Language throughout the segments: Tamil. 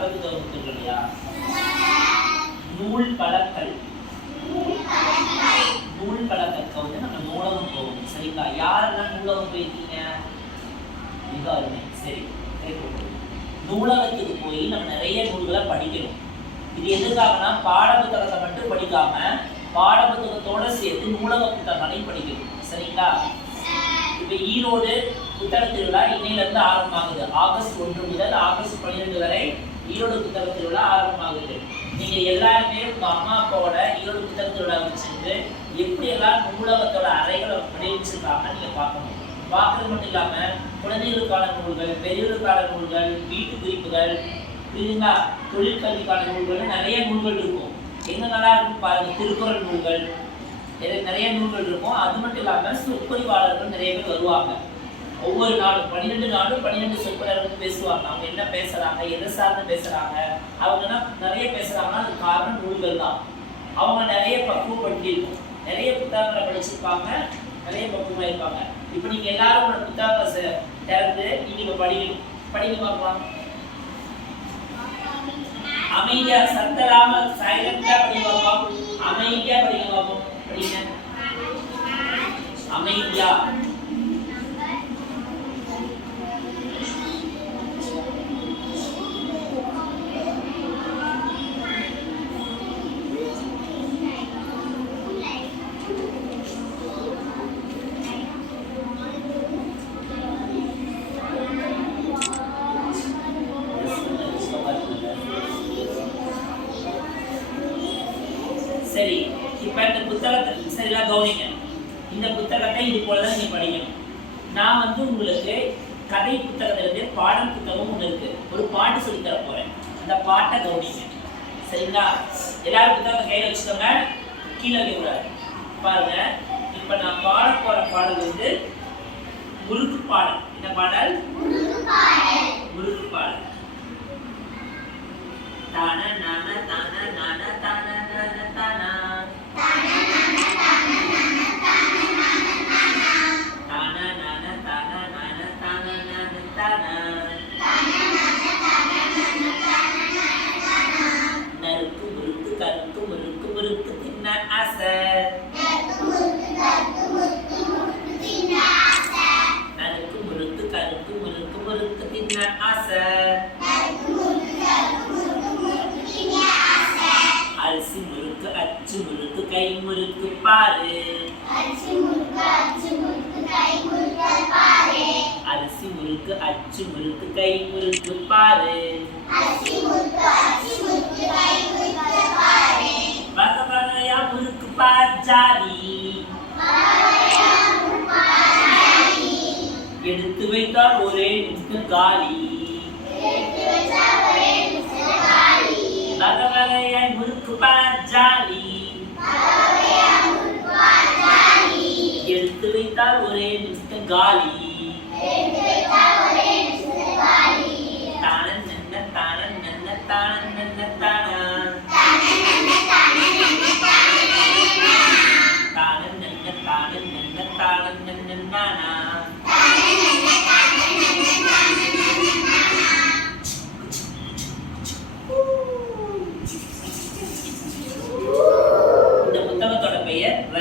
கதை புத்தகம் இல்லையா நூல் பழக்கல். நூல் பழக்கத்தை வந்து நம்ம நூலகம் போகணும் சரிங்களா? யாரெல்லாம் நூலகம் போயிருக்கீங்க? மிக அருமை. சரி நூலகத்துக்கு போய் நம்ம நிறைய நூல்களை படிக்கணும். இது எதுக்காகனா பாட புத்தகத்தை மட்டும் படிக்காம பாட புத்தகத்தோட சேர்த்து நூலக புத்தகங்களையும் படிக்கணும். சரிங்களா? இப்ப ஈரோடு புத்தக திருவிழா இன்னையில இருந்து ஆரம்பமாகுது. ஆகஸ்ட் ஒன்று முதல் ஆகஸ்ட் பன்னிரெண்டு வரை ஈரோடு புத்தக திருவிழா ஆரம்பமாகுது. நீங்க எல்லாருமே உங்க அம்மா அப்பாவோட ஈரோடு புத்தக திருவிழாவுக்கு சென்று எப்படி எல்லாம் நூலகத்தோட அறைகளை விளைவிச்சிருக்காங்க நீங்க பார்க்கணும். பார்க்கறது மட்டும் இல்லாம குழந்தைகளுக்கான நூல்கள் பெரியவர்களுக்கான நூல்கள் வீட்டு குறிப்புகள் புரியுதுங்களா? தொழிற்கல்விக்கான நூல்கள் நிறைய நூல்கள் இருக்கும். எங்கெங்கெல்லாம் இருக்கும் பாருங்க திருக்குறள் நூல்கள். நிறைய நூல்கள் இருக்கும். அது மட்டும் இல்லாமல் சொற்பொழிவாளர்கள் நிறைய பேர் வருவாங்க. ஒவ்வொரு நாளும் பன்னிரெண்டு நாளும் பன்னிரெண்டு சொற்பொழிவாளர்கள் பேசுவாங்க. அவங்க என்ன பேசுறாங்க எதை சார்ந்து பேசுறாங்க அவங்க என்ன நிறைய பேசுறாங்கன்னா அது காரணம் நூல்கள் தான். அவங்க நிறைய பக்குவப்படுத்தியிருக்கும். நிறைய புத்தகங்களை படிச்சிருப்பாங்க நிறைய பக்குவமாக இருப்பாங்க. இப்போ நீங்கள் எல்லாரும் உங்களோட புத்தகங்களை திறந்து இன்னைக்கு படிக்கணும். படிக்க பார்க்கலாம் அமைதியா சத்தராம சைலண்டா படிக்க பார்ப்போம் அமைதியா படிக்க பார்ப்போம் படிங்க. அமைதியா. சரி இப்ப இந்த புத்தகத்தை சரியா கவனிங்க. இந்த புத்தகத்தை இது போல தான் நீங்கள் படிக்கணும். நான் வந்து உங்களுக்கு கதை புத்தகத்துல இருந்து பாடல் புத்தகம் ஒன்று இருக்குது ஒரு பாட்டு சொல்லி தர போறேன். அந்த பாட்டை கவனிங்க. சரிங்களா? எல்லாரும் புத்தகத்தை கையில் வச்சுக்கோங்க. கீழே வைக்கூடாது பாருங்க. இப்ப நான் பாட போகிற பாடல் வந்து முறுக்கு பாடல். என்ன பாடல். முறுக்கு பாடல். தான நான தான முறுக்கு தின்ன ஆசை நறுக்கு முறுக்கு கருக்கு முறுக்கு முறுக்கு தின்ன ஆசை அரிசி முறுக்கு அச்சு முறுக்கு கை முறுக்கு பாரு அரிசி முறுக்கு அச்சு முறுக்கு கை முறுக்கு பாரு எடுத்து வைத்தால் ஒரே நிமிஷம் காலி வக வகையாய் முறுக்கு பாஜாலி எடுத்து வைத்தால் ஒரே நிமிஷம் காலி.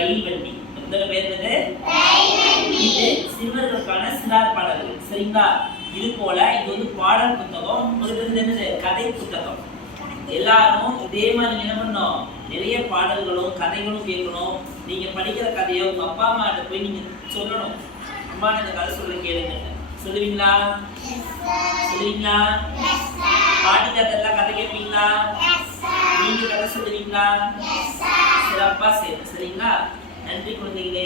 பெயர் ரயில் வண்டி இந்த புத்தக பெயர் என்னது இது சிறுவர்களுக்கான சிறார் பாடல்கள். சரிங்களா? இது போல இது வந்து பாடல் புத்தகம். ஒரு இது என்னது? கதை புத்தகம். எல்லாரும் இதே மாதிரி என்ன பண்ணணும்? நிறைய பாடல்களும் கதைகளும் கேட்கணும். நீங்க படிக்கிற கதையை உங்க அப்பா அம்மாட்ட போய் நீங்க சொல்லணும். அம்மா இந்த கதை சொல்ல கேளுங்க. சொல்லுவீங்களா? சொல்லுவீங்களா? பாட்டி தாத்தெல்லாம் கதை கேட்பீங்களா? நீங்க கதை சொல்லுவீங்களா? சிறப்பா சரி சரிங்களா? நன்றி குழந்தைகளே